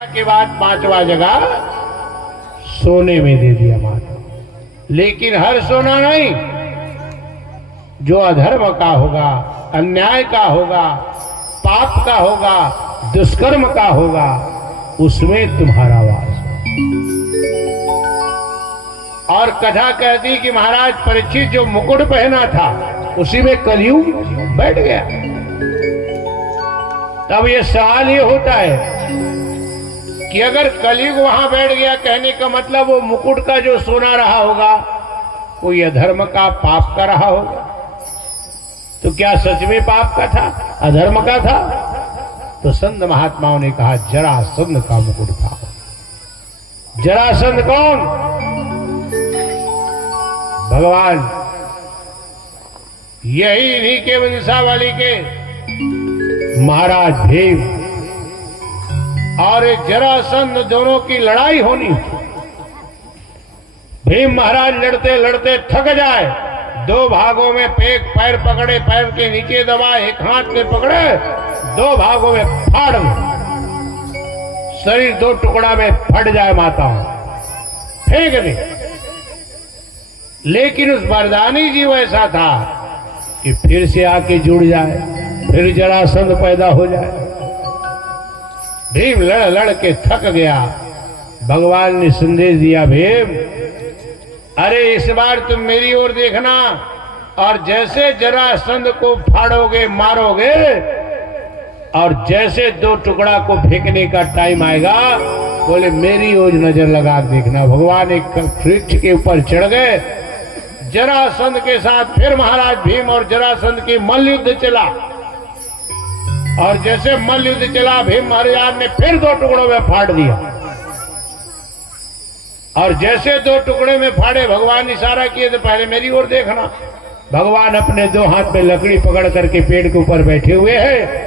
के बाद पांचवा जगह सोने में दे दिया माता। लेकिन हर सोना नहीं, जो अधर्म का होगा, अन्याय का होगा, पाप का होगा, दुष्कर्म का होगा, उसमें तुम्हारा वास। और कथा कहती कि महाराज परीक्षित जो मुकुट पहना था उसी में कलयुग बैठ गया। तब ये सवाल ये होता है कि अगर कलयुग वहां बैठ गया, कहने का मतलब वो मुकुट का जो सोना रहा होगा कोई अधर्म का, पाप का रहा होगा। तो क्या सच में पाप का था, अधर्म का था? तो संत महात्माओं ने कहा जरासंध का मुकुट था। जरासंध कौन? भगवान। यही इन्हीं के वंशावली के महाराज भीम और जरासंध दोनों की लड़ाई होनी। भीम महाराज लड़ते लड़ते थक जाए, दो भागों में पैर पकड़े, पैर के नीचे दबाए, एक हाथ में पकड़े, दो भागों में फाड़ दे, शरीर दो टुकड़ा में फट जाए, माताओं फेंक दे। लेकिन उस मर्दानी जीव ऐसा था कि फिर से आके जुड़ जाए, फिर जरासंध पैदा हो जाए। भीम लड़ लड़ के थक गया। भगवान ने संदेश दिया, भीम अरे इस बार तुम मेरी ओर देखना, और जैसे जरासंध को फाड़ोगे, मारोगे, और जैसे दो टुकड़ा को फेंकने का टाइम आएगा, बोले मेरी ओर नजर लगा देखना। भगवान एक वृक्ष के ऊपर चढ़ गए। जरासंध के साथ फिर महाराज भीम और जरासंध की मल्ल युद्ध चला। और जैसे मल्ल युद्ध चला, भीम महाराज ने फिर दो टुकड़ों में फाड़ दिया। और जैसे दो टुकड़े में फाड़े, भगवान इशारा किए तो पहले मेरी ओर देखना। भगवान अपने दो हाथ में लकड़ी पकड़ करके पेड़ के ऊपर बैठे हुए हैं।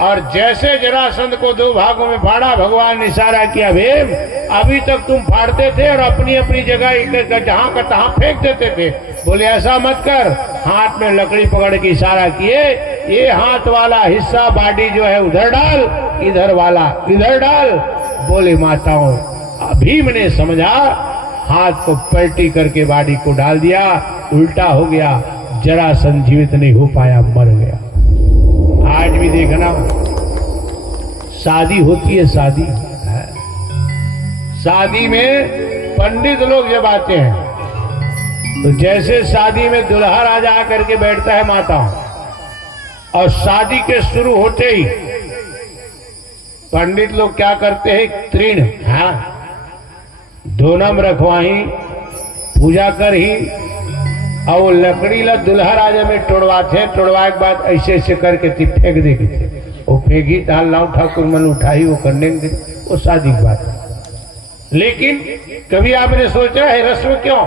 और जैसे जरासंध को दो भागों में फाड़ा, भगवान ने इशारा किया, भीम अभी तक तुम फाड़ते थे और अपनी अपनी जगह जहां का तहां फेंक देते थे। बोले ऐसा मत कर। हाथ में लकड़ी पकड़ के इशारा किए, ये हाथ वाला हिस्सा बॉडी जो है उधर डाल, इधर वाला इधर डाल। बोले माताओं, भीम ने समझा, हाथ को पलटी करके बॉडी को डाल दिया, उल्टा हो गया। जरासंध जीवित नहीं हो पाया, मर गया। आज भी देखना, शादी होती है, शादी में पंडित लोग जब आते हैं तो जैसे शादी में दुल्हा राजा आकर के बैठता है माताओं, और शादी के शुरू होते ही पंडित लोग क्या करते हैं, तृण, हाँ, धोनम रखवाही, पूजा कर ही, और वो लकड़ी ला दुल्हा राजा में तोड़वाते, तोड़वा के बाद ऐसे ऐसे करके फेंक देगी। वो फेंकी ताल लाऊ ठाकुर मन उठाई, वो करने वो शादी की बात। लेकिन कभी आपने सोचा है रस्म क्यों?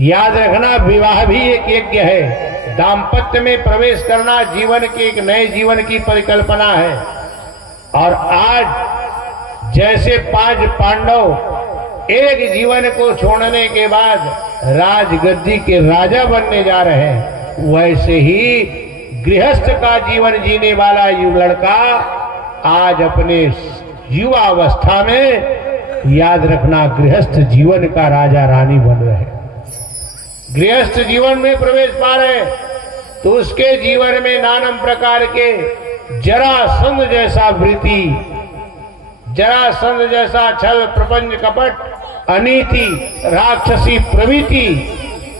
याद रखना, विवाह भी एक यज्ञ है। दाम्पत्य में प्रवेश करना जीवन के एक नए जीवन की परिकल्पना है। और आज जैसे 5 पांडव एक जीवन को छोड़ने के बाद राजगद्दी के राजा बनने जा रहे हैं, वैसे ही गृहस्थ का जीवन जीने वाला युवा लड़का आज अपने युवा अवस्था में, याद रखना, गृहस्थ जीवन का राजा रानी बन रहे हैं। गृहस्थ जीवन में प्रवेश पा रहे, तो उसके जीवन में नाना प्रकार के जरासंध जैसा वृत्ति, जरासंध जैसा छल, प्रपंच, कपट, अनीति, राक्षसी प्रवृत्ति,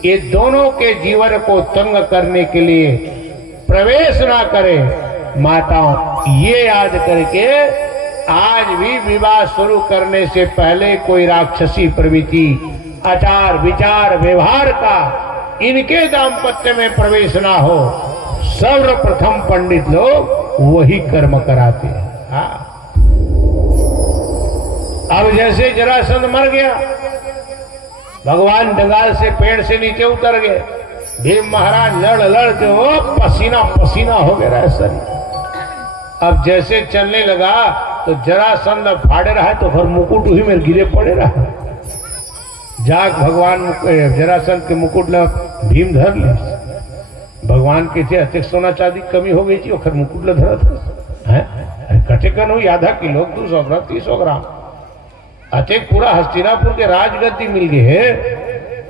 ये दोनों के जीवन को तंग करने के लिए प्रवेश ना करे। माताओं ये याद करके आज भी विवाह शुरू करने से पहले कोई राक्षसी प्रवृत्ति, आचार विचार व्यवहार का इनके दाम्पत्य में प्रवेश ना हो। सर्वप्रथम पंडित लोग वही कर्म कराते हैं। हाँ, अब जैसे जरासंध मर गया, भगवान डंगाल से पेड़ से नीचे उतर गए। भीम महाराज लड़ लड़ के वो पसीना पसीना हो गया शरीर। अब जैसे चलने लगा तो जरासंध फाड़े रहा, तो फिर मुकुट ही में गिरे पड़े रहा। जाग भगवान जरासंध के मुकुट ला भीम धर ले। भगवान के थे सोना चांदी कमी हो गई थी, मुकुट ला धरा था। घटेकन हुई आधा किलो 200 ग्राम 300 ग्राम अते पूरा हस्तिनापुर के राजगद्दी मिल गए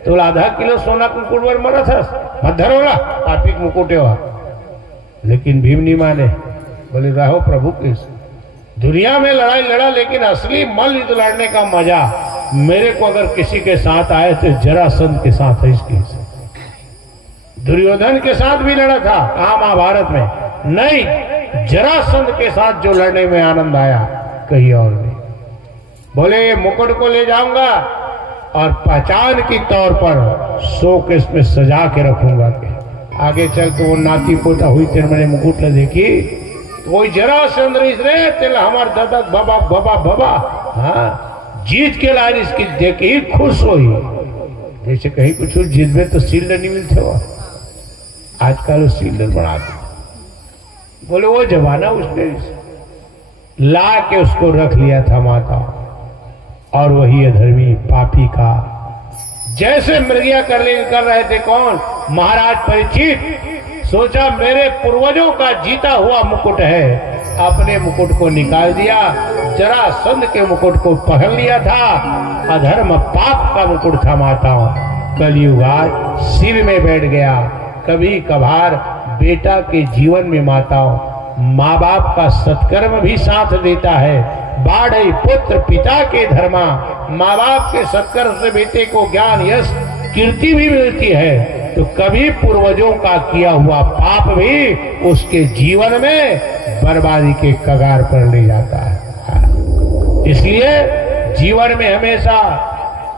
तो आधा किलो सोना मुकुट वर मरा था पत्थर होगा आपिक मुकुटे हुआ। लेकिन भीम नहीं माने, बोले रहो प्रभु के दुनिया में लड़ाई लड़ा, लेकिन असली मल युद्ध लड़ने का मजा मेरे को अगर किसी के साथ आए तो जरासंध के साथ है। इसकी दुर्योधन के साथ भी लड़ा था कहा महाभारत में, नहीं जरासंध के साथ जो लड़ने में आनंद आया कहीं और नहीं। बोले ये मुकुट को ले जाऊंगा और पहचान के तौर पर शोकेस में सजा के रखूंगा के आगे चल के वो नाती पोता हुई तेरे मैंने मुकुट ले देखी तो वही जरासंध रे तेल हमार दादा बाबा बाबा बाबा हाँ जीत के लाइन इसकी देख ही खुश हुई। जैसे कहीं कुछ जीत में तो सील्डर नहीं मिलते हो, आजकल सील्डर बना दो। बोले वो जमाना उसने ला के उसको रख लिया था माता, और वही अधर्मी पापी का जैसे मृगिया कर रहे थे कौन महाराज परीक्षित, सोचा मेरे पूर्वजों का जीता हुआ मुकुट है, अपने मुकुट को निकाल दिया, जरासंध के मुकुट को पहन लिया था। अधर्म पाप का मुकुट था माता, कलयुग आज सिर में बैठ गया। कभी कभार बेटा के जीवन में माताओं माँ बाप का सत्कर्म भी साथ देता है। बाढ़ई पुत्र पिता के धर्मा, माँ बाप के सत्कर्म से बेटे को ज्ञान यश कीर्ति भी मिलती है। तो कभी पूर्वजों का किया हुआ पाप भी उसके जीवन में बर्बादी के कगार पर ले जाता है। इसलिए जीवन में हमेशा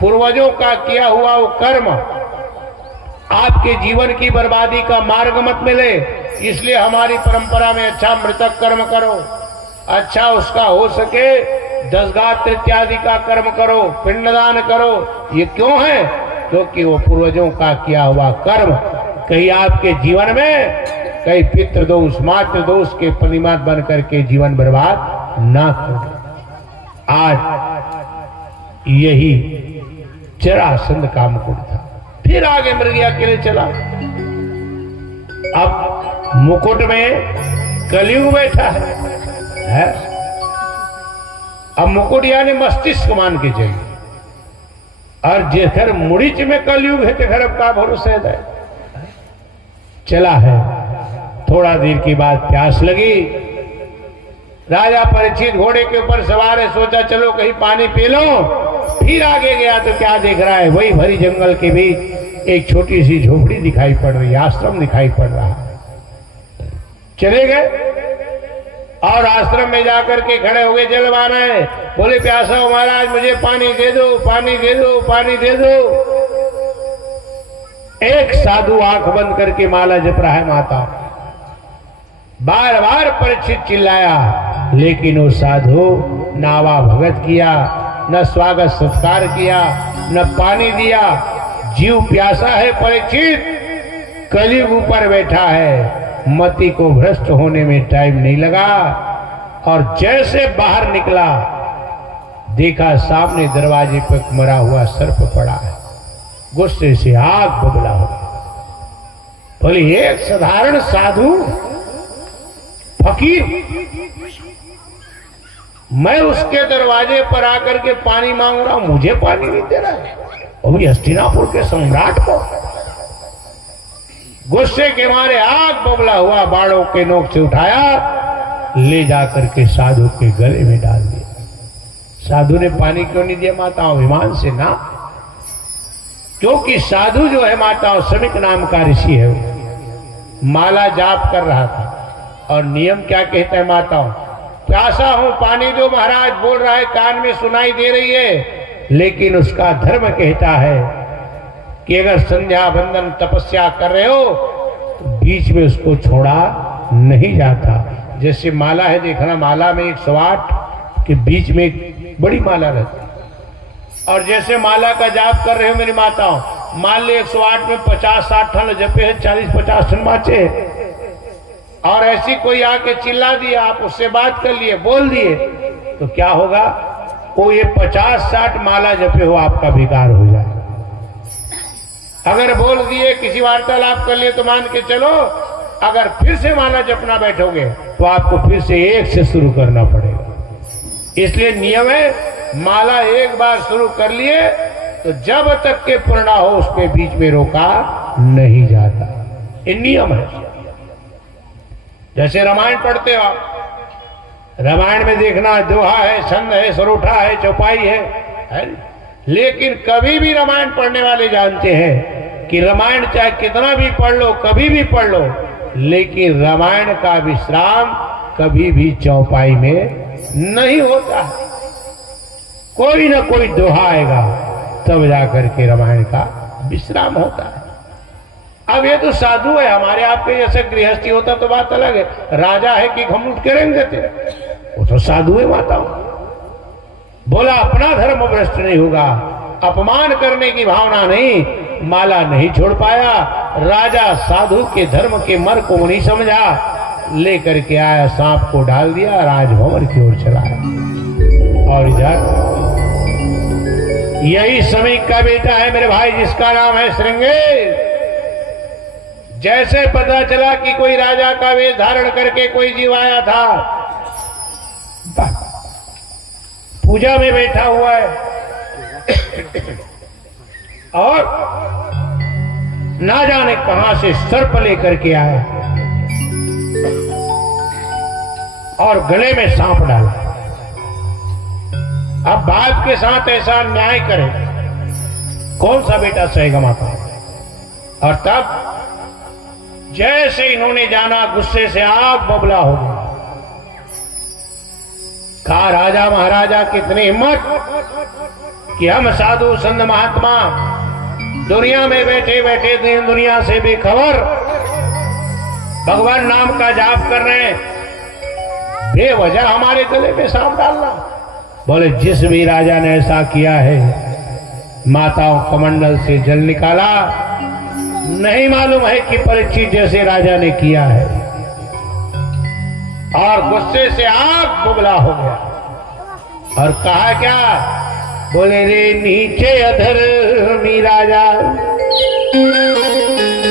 पूर्वजों का किया हुआ वो कर्म आपके जीवन की बर्बादी का मार्ग मत मिले। इसलिए हमारी परंपरा में अच्छा मृतक कर्म करो, अच्छा उसका हो सके दसगात्र इत्यादि का कर्म करो, पिंडदान करो। ये क्यों है? क्योंकि वो पूर्वजों का किया हुआ कर्म कहीं आपके जीवन में कहीं पितृ दोष मातृ दोष के परिमात बन करके जीवन बर्बाद ना करो। आज यही जरासंध का मुकुट था। फिर आगे मृगिया के लिए चला। अब मुकुट में कलयुग बैठा है? अब मुकुट यानी मस्तिष्क मान के चाहिए, और जेकर मुड़िच में कलयुग है तेखर अब का भरोसा है। चला है, थोड़ा देर की बाद प्यास लगी। राजा परीक्षित घोड़े के ऊपर सवार है, सोचा चलो कहीं पानी पी लो। फिर आगे गया तो क्या देख रहा है, वही भरी जंगल के बीच एक छोटी सी झोपड़ी दिखाई पड़ रही, आश्रम दिखाई पड़ रहा। चले गए और आश्रम में जाकर के खड़े हो गए, जलवाना है। बोले प्यासा हो महाराज, मुझे पानी दे दो, पानी दे दो, पानी दे दो। एक साधु आंख बंद करके माला जप रहा है माता। बार बार परीक्षित चिल्लाया, लेकिन वो साधु न आवा भगत किया, न स्वागत सत्कार किया, न पानी दिया। जीव प्यासा है परीक्षित, कलयुग ऊपर बैठा है, मति को भ्रष्ट होने में टाइम नहीं लगा। और जैसे बाहर निकला देखा सामने दरवाजे पर मरा हुआ सर्प पड़ा है। गुस्से से आग बबला हो। बोले एक साधारण साधु फकीर, मैं उसके दरवाजे पर आकर के पानी मांग रहा हूं, मुझे पानी नहीं दे रहा है, और भी हस्तिनापुर के सम्राट को। गुस्से के मारे आग बबला हुआ, बाड़ों के नोक से उठाया, ले जाकर के साधु के गले में डाल दिया। साधु ने पानी क्यों नहीं दिया माताओं? अभिमान से ना, क्योंकि साधु जो है माताओं समिक नाम का ऋषि है, माला जाप कर रहा था। और नियम क्या कहता है माताओं? प्यासा हूं पानी दो महाराज, बोल रहा है कान में सुनाई दे रही है। लेकिन उसका धर्म कहता है कि अगर संध्या बंदन तपस्या कर रहे हो तो बीच में उसको छोड़ा नहीं जाता। जैसे माला है, देखना माला में 108 के बीच में एक बड़ी माला रहती, और जैसे माला का जाप कर रहे हो मेरी माताओं, मान ले 108 में 50-60 ठन जपे है, 40-50 ठन बाचे, और ऐसी कोई आके चिल्ला दिया, आप उससे बात कर लिए, बोल दिए, तो क्या होगा? वो ये 50-60 माला जपे हो आपका बेकार हो जाए। अगर बोल दिए, किसी वार्तालाप कर लिए, तो मान के चलो अगर फिर से माला जपना बैठोगे तो आपको फिर से एक से शुरू करना पड़ेगा। इसलिए नियम है, माला एक बार शुरू कर लिए तो जब तक के पूर्ण हो उसके बीच में रोका नहीं जाता। ये नियम है। जैसे रामायण पढ़ते हो आप, रामायण में देखना दोहा है, छंद है, सरोठा है, चौपाई है? लेकिन कभी भी रामायण पढ़ने वाले जानते हैं कि रामायण चाहे कितना भी पढ़ लो, कभी भी पढ़ लो, लेकिन रामायण का विश्राम कभी भी चौपाई में नहीं होता। कोई ना कोई दोहा आएगा तब जाकर के रामायण का विश्राम होता है। अब ये तो साधु है, हमारे आपके जैसे गृहस्थी होता तो बात अलग है। राजा है कि हम उठ के रेंग देते, वो तो साधु है। माता बोला अपना धर्म भ्रष्ट नहीं होगा, अपमान करने की भावना नहीं, माला नहीं छोड़ पाया। राजा साधु के धर्म के मर को नहीं समझा, लेकर के आया, सांप को डाल दिया, राजभवन की ओर चलाया। और इधर यही समीक का बेटा है मेरे भाई, जिसका नाम है श्रृंगेर। जैसे पता चला कि कोई राजा का वेश धारण करके कोई जीव आया था, पूजा में बैठा हुआ है और ना जाने कहां से सर्प लेकर के आया और गले में सांप डाला। अब बाप के साथ ऐसा न्याय करे, कौन सा बेटा सहेगा माता? और तब जैसे इन्होंने जाना, गुस्से से आग बबला हो गया। कहा राजा महाराजा कितनी हिम्मत कि हम साधु संत महात्मा दुनिया में बैठे बैठे दिन दुनिया से बेखबर भगवान नाम का जाप कर रहे हैं, बेवजह हमारे गले में सांप डालना। बोले जिस भी राजा ने ऐसा किया है, माताओं कमंडल से जल निकाला, नहीं मालूम है कि परीक्षित जैसे राजा ने किया है। और गुस्से से आग बुबला हो गया और कहा क्या? बोले रे नीचे अधर्मी राजा,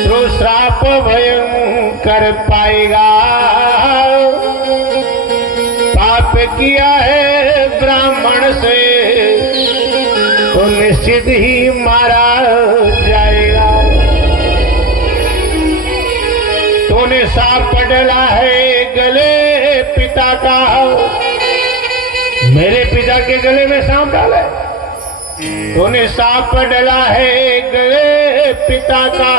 तो श्राप भयंकर पाएगा। पाप किया है ब्राह्मण से तो निश्चित ही मारा जाएगा। तूने सांप डला है गले पिता का, मेरे पिता के गले में सांप डाला है। तूने सांप डला है गले पिता का,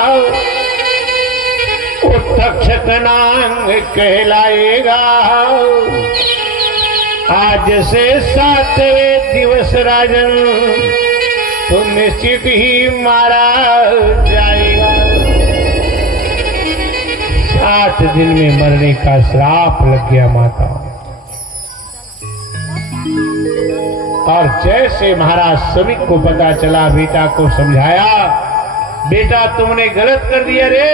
तक्षक नाम कहलाएगा। आज से 7वें दिवस राजन तो निश्चित ही मारा जाएगा। 7 दिन में मरने का श्राप लग गया माता। और जैसे महाराज समीक को पता चला, बेटा को समझाया, बेटा तुमने गलत कर दिया रे,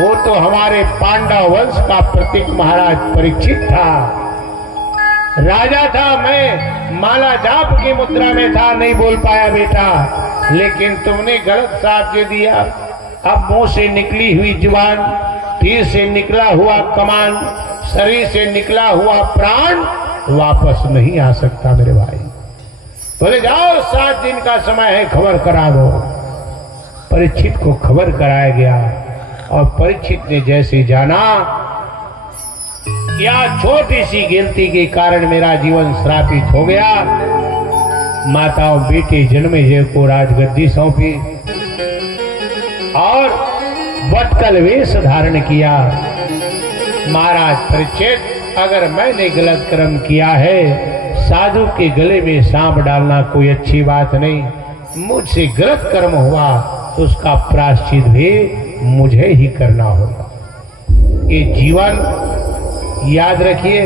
वो तो हमारे पांडव वंश का प्रतीक महाराज परीक्षित था, राजा था, मैं माला जाप की मुद्रा में था, नहीं बोल पाया बेटा, लेकिन तुमने गलत साथ दे दिया। अब मुंह से निकली हुई जुबान, तीर से निकला हुआ कमान, शरीर से निकला हुआ प्राण वापस नहीं आ सकता मेरे भाई। बोले जाओ 7 दिन का समय है, खबर करा दो। परीक्षित को खबर कराया गया और परीक्षित ने जैसे जाना, क्या छोटी सी गिनती के कारण मेरा जीवन श्रापित हो गया। माताओं बेटे जन्मेजय को राजगद्दी सौंपी और बटकल वेश धारण किया। महाराज परीक्षित, अगर मैंने गलत कर्म किया है, साधु के गले में सांप डालना कोई अच्छी बात नहीं, मुझसे गलत कर्म हुआ तो उसका प्रायश्चित भी मुझे ही करना होगा। ये जीवन याद रखिए,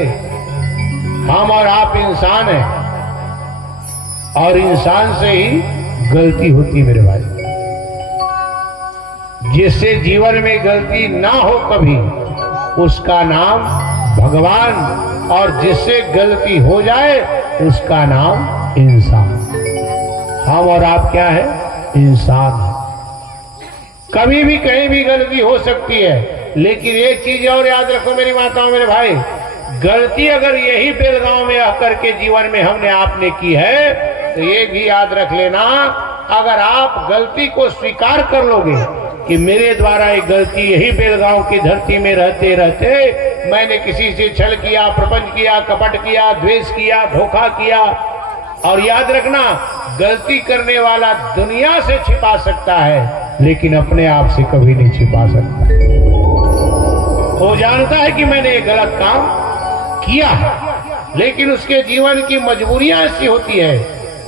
हम और आप इंसान हैं और इंसान से ही गलती होती मेरे भाई। जिससे जीवन में गलती ना हो कभी, उसका नाम भगवान, और जिससे गलती हो जाए उसका नाम इंसान। हम और आप क्या है? इंसान। कभी भी कहीं भी गलती हो सकती है, लेकिन एक चीज और याद रखो मेरी माताओं मेरे भाई, गलती अगर यही बेलगांव में आकर के जीवन में हमने आपने की है तो ये भी याद रख लेना, अगर आप गलती को स्वीकार कर लोगे कि मेरे द्वारा एक गलती यही बेलगांव की धरती में रहते रहते मैंने किसी से छल किया, प्रपंच किया, कपट किया, द्वेष किया, धोखा किया, और याद रखना गलती करने वाला दुनिया से छिपा सकता है लेकिन अपने आप से कभी नहीं छिपा सकता। वो जानता है कि मैंने एक गलत काम किया है, लेकिन उसके जीवन की मजबूरियां ऐसी होती है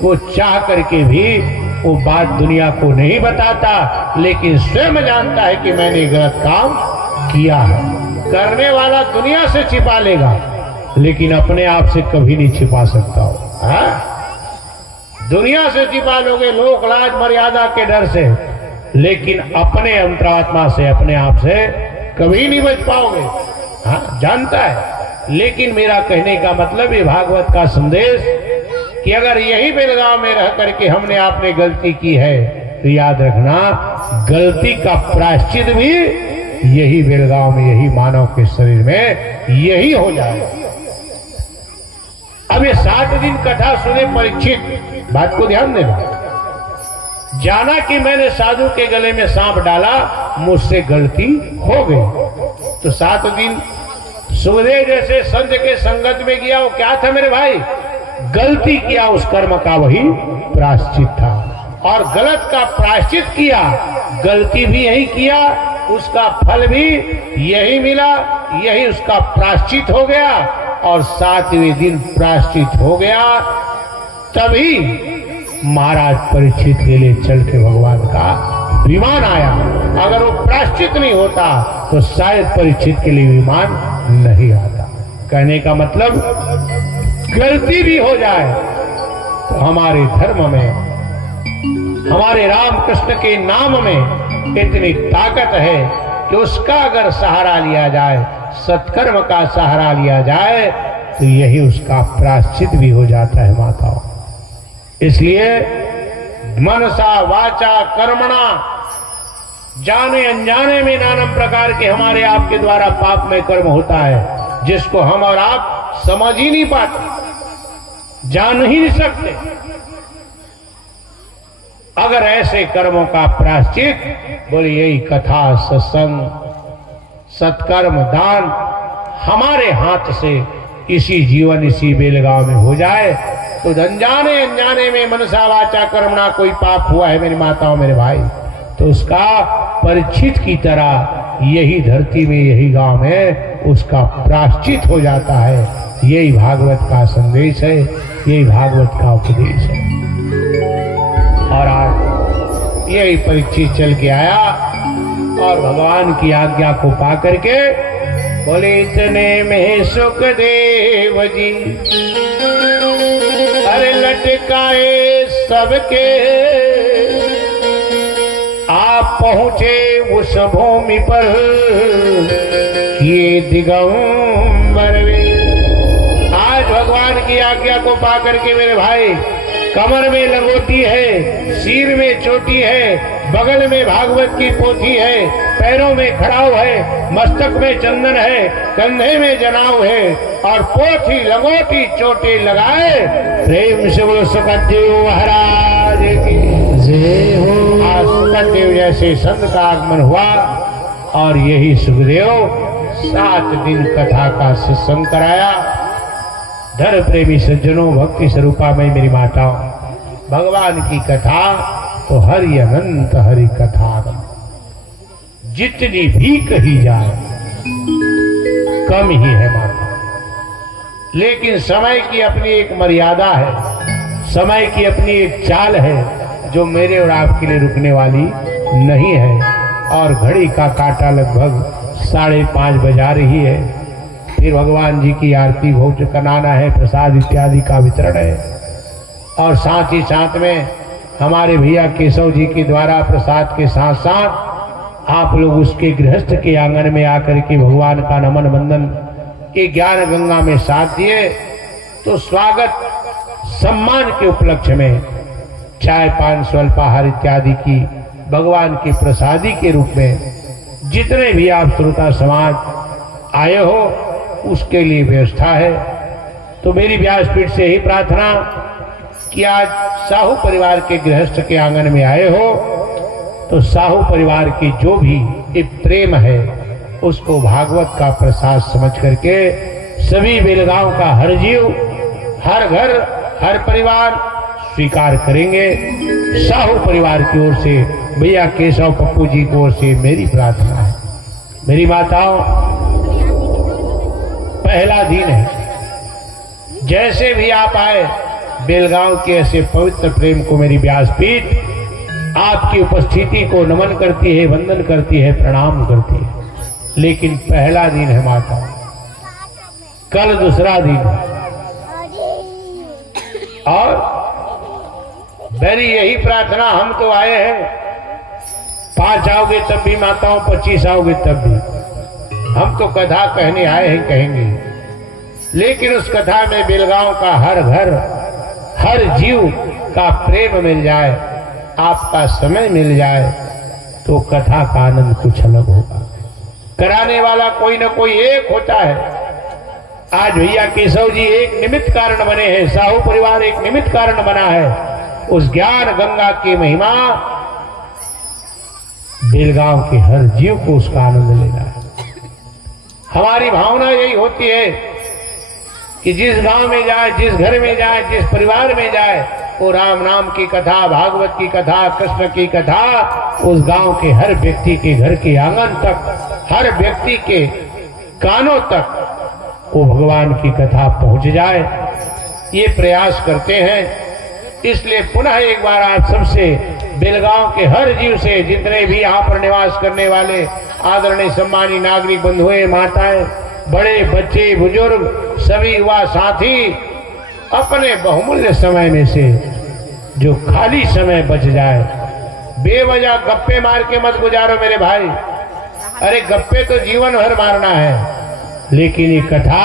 वो चाह करके भी वो बात दुनिया को नहीं बताता, लेकिन स्वयं जानता है कि मैंने गलत काम किया है। करने वाला दुनिया से छिपा लेगा लेकिन अपने आप से कभी नहीं छिपा सकता हो। हाँ? दुनिया से छिपा लोगे लोक लाज मर्यादा के डर से, लेकिन अपने अंतरात्मा से अपने आप से कभी नहीं बच पाओगे। हाँ जानता है, लेकिन मेरा कहने का मतलब ये भागवत का संदेश कि अगर यही बेलगांव में रह करके हमने आपने गलती की है तो याद रखना गलती का प्रायश्चित भी यही बेलगांव में, यही मानव के शरीर में यही हो जाएगा। अब ये 7 दिन कथा सुने परीक्षित, बात को ध्यान देना, जाना कि मैंने साधु के गले में सांप डाला, मुझसे गलती हो गई। तो 7 दिन सुखदेव जैसे संत के संगत में गया, वो क्या था मेरे भाई? गलती किया, उस कर्म का वही प्रायश्चित था, और गलत का प्रायश्चित किया, गलती भी यही किया, उसका फल भी यही मिला, यही उसका प्रायश्चित हो गया। और 7वें दिन प्रायश्चित हो गया, तभी महाराज परीक्षित के लिए चल के भगवान का विमान आया। अगर वो प्रायश्चित नहीं होता तो शायद परीक्षित के लिए विमान नहीं आता। कहने का मतलब गलती भी हो जाए तो हमारे धर्म में, हमारे राम कृष्ण के नाम में इतनी ताकत है कि उसका अगर सहारा लिया जाए, सत्कर्म का सहारा लिया जाए तो यही उसका प्रायश्चित भी हो जाता है माताओं। इसलिए मनसा वाचा कर्मणा, जाने अनजाने में नाना प्रकार के हमारे आपके द्वारा पाप में कर्म होता है जिसको हम और आप समझ ही नहीं पाते, जान ही नहीं सकते। अगर ऐसे कर्मों का प्रायश्चित, बोले यही कथा, सत्संग, सत्कर्म, दान हमारे हाथ से इसी जीवन इसी बेलगांव में हो जाए तो अनजाने अनजाने में मनसा वाचा कर्मणा कोई पाप हुआ है मेरी माताओं मेरे भाई, तो उसका परीक्षित की तरह यही धरती में, यही गांव में उसका प्रायश्चित हो जाता है। यही भागवत का संदेश है, यही भागवत का उपदेश है। और आज यही परीक्षित चल के आया और भगवान की आज्ञा को पा करके बोले इतने में सुखदेव जी अरे लटकाए सबके, आप पहुंचे उस भूमि पर किए दिगंबर वे। आज भगवान की आज्ञा को पा करके मेरे भाई कमर में लंगोटी है, सिर में चोटी है, बगल में भागवत की पोथी है, पैरों में खड़ाऊ है, मस्तक में चंदन है, कंधे में जनाऊ है, और पोथी लंगोटी चोटी लगाए प्रेम से बोलो सुखदेव महाराज की जय हो। आज सुखदेव जैसे संत का आगमन हुआ और यही सुखदेव 7 दिन कथा का सत्संग कराया। धर्म प्रेमी सज्जनों, भक्ति स्वरूपा में मेरी माताओं, भगवान की कथा तो हरि अनंत हरि कथा, जितनी भी कही जाए कम ही है माता। लेकिन समय की अपनी एक मर्यादा है, समय की अपनी एक चाल है जो मेरे और आपके लिए रुकने वाली नहीं है। और घड़ी का काटा लगभग 5:30 बजा रही है। फिर भगवान जी की आरती भोज कराना है, प्रसाद इत्यादि का वितरण है, और साथ ही साथ में हमारे भैया केशव जी के द्वारा प्रसाद के साथ साथ आप लोग उसके गृहस्थ के आंगन में आकर के भगवान का नमन वंदन के ज्ञान गंगा में साथ दिए। तो स्वागत सम्मान के उपलक्ष्य में चाय पान स्वल्पाहार इत्यादि की भगवान की प्रसादी के रूप में जितने भी आप श्रोता समाज आए हो उसके लिए व्यवस्था है। तो मेरी व्यासपीठ से ही प्रार्थना कि आज साहू परिवार के गृहस्थ के आंगन में आए हो तो साहू परिवार की जो भी एक प्रेम है उसको भागवत का प्रसाद समझ करके सभी बेलगांव का हर जीव, हर घर, हर परिवार स्वीकार करेंगे। साहू परिवार की ओर से भैया केशव पप्पू जी की ओर से मेरी प्रार्थना है। मेरी माताओं, पहला दिन है, जैसे भी आप आए बेलगांव के ऐसे पवित्र प्रेम को मेरी व्यासपीठ आपकी उपस्थिति को नमन करती है, वंदन करती है, प्रणाम करती है। लेकिन पहला दिन है माता, कल दूसरा दिन है और मेरी यही प्रार्थना, हम तो आए हैं 5 आओगे तब भी माताओं, 25 आओगे तब भी, हम तो कथा कहने आए हैं, कहेंगे। लेकिन उस कथा में बेलगांव का हर घर, हर जीव का प्रेम मिल जाए, आपका समय मिल जाए तो कथा का आनंद कुछ अलग होगा। कराने वाला कोई ना कोई एक होता है। आज भैया केशव जी एक निमित्त कारण बने हैं, साहू परिवार एक निमित्त कारण बना है। उस ज्ञान गंगा की महिमा बेलगांव के हर जीव को उसका आनंद लेना है। हमारी भावना यही होती है कि जिस गांव में जाए, जिस घर में जाए, जिस परिवार में जाए, वो राम नाम की कथा, भागवत की कथा, कृष्ण की कथा उस गांव के हर व्यक्ति के घर के आंगन तक, हर व्यक्ति के कानों तक वो भगवान की कथा पहुंच जाए, ये प्रयास करते हैं। इसलिए पुनः एक बार आप सबसे, बेलगांव के हर जीव से, जितने भी यहाँ पर निवास करने वाले आदरणीय सम्मानी नागरिक बंधुएं, माताएं, बड़े बच्चे, बुजुर्ग, सभी युवा साथी, अपने बहुमूल्य समय में से जो खाली समय बच जाए, बेवजह गप्पे मार के मत गुजारो मेरे भाई। अरे गप्पे तो जीवन भर मारना है, लेकिन ये कथा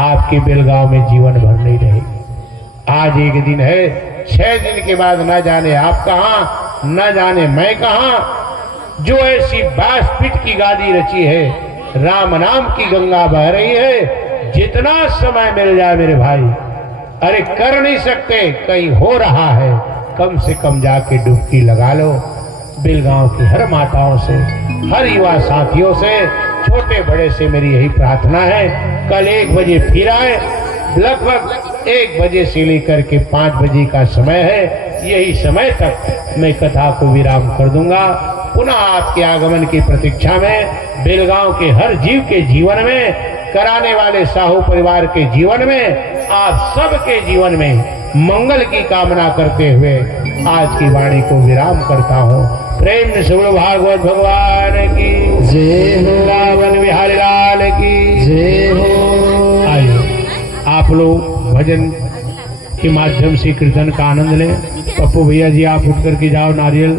आपके बेलगांव में जीवन भर नहीं रहेगी। आज एक दिन है, 6 दिन के बाद न जाने आप कहाँ, न जाने मैं कहाँ। जो ऐसी व्यासपीठ की गादी रची है, राम नाम की गंगा बह रही है, जितना समय मिल जाए मेरे भाई, अरे कर नहीं सकते, कहीं हो रहा है, कम से कम जाके डुबकी लगा लो। बेलगांव की हर माताओं से, हर युवा साथियों से, छोटे बड़े से मेरी यही प्रार्थना है। कल 1 बजे फिर आए, लगभग 1 बजे से लेकर के 5 बजे का समय है। यही समय तक मैं कथा को विराम कर दूंगा। पुनः आपके आगमन की प्रतीक्षा में बेलगांव के हर जीव के जीवन में, कराने वाले साहू परिवार के जीवन में, आप सबके जीवन में मंगल की कामना करते हुए आज की वाणी को विराम करता हूँ। प्रेम से भागवत भगवान की जय हो, रावण बिहारी लाल की जय हो। आइए आप लोग भजन के माध्यम से कीर्तन का आनंद लें। पप्पू भैया जी आप उठ करके जाओ, नारियल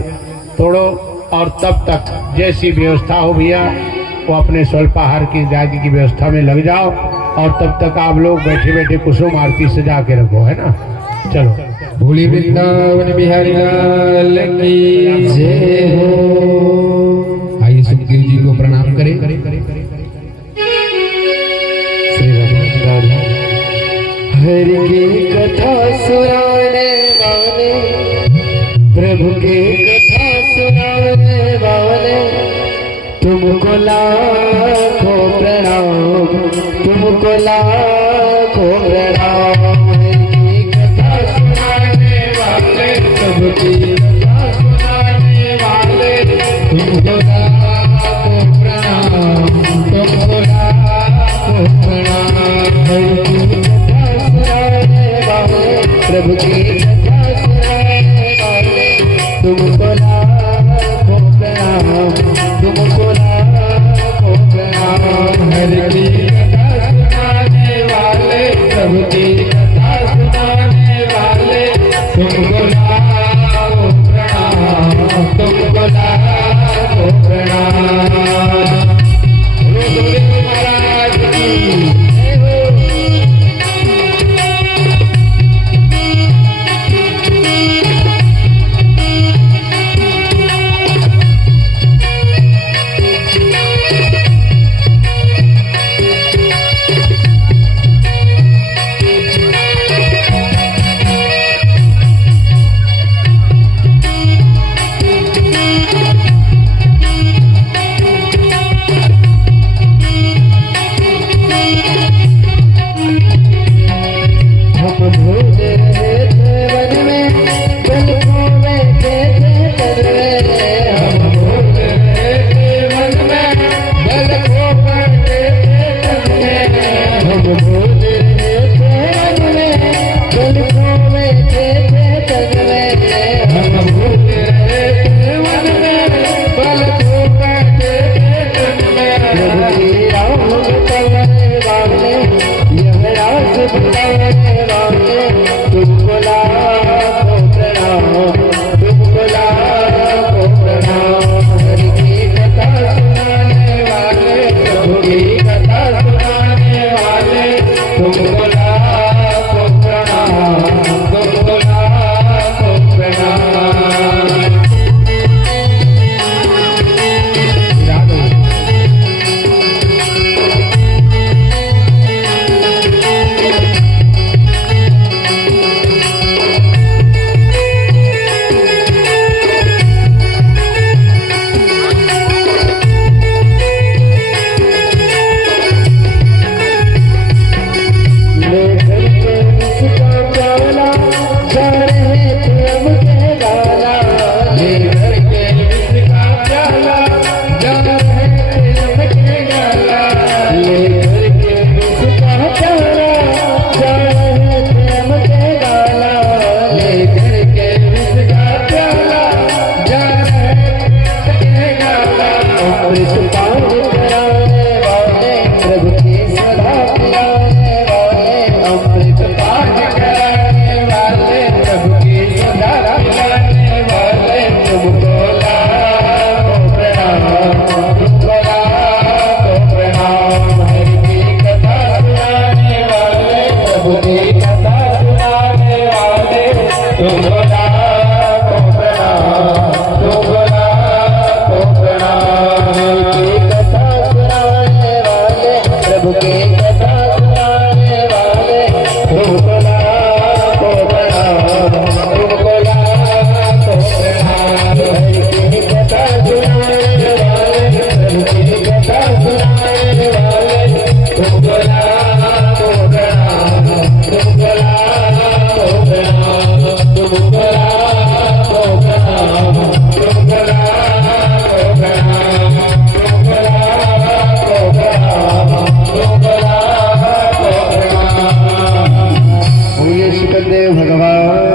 तोड़ो, और तब तक जैसी व्यवस्था हो भैया वो अपने स्वल्पाहार की जागी की व्यवस्था में लग जाओ, और तब तक आप लोग बैठे बैठे कुसुम आरती सजा के रखो, है ना। चलो, भोली वृंदावन बिहारी लाल की जय हो। आइए सुखदेव जी को प्रणाम करें। श्री राम हरि की कथा सुनाने वाले, प्रभु की कथा सुनाने वाले, तुमको लाखों प्रणाम, तुमको लाखों प्रणाम। प्रभु की कथा सुनाने वाले, तुमको लाखों प्रणाम, तुमको लाखों प्रणाम। प्रभु की कथा सुनाने वाले, तुमको लाखों प्रणाम, तुमको लाखों प्रणाम। हरि की कथा सुनाने वाले, प्रभु की कथा सुनाने वाले, तुमको लाखों प्रणाम, तुमको लाखों प्रणाम। गुरुदेव महाराज की जय हो। भगवान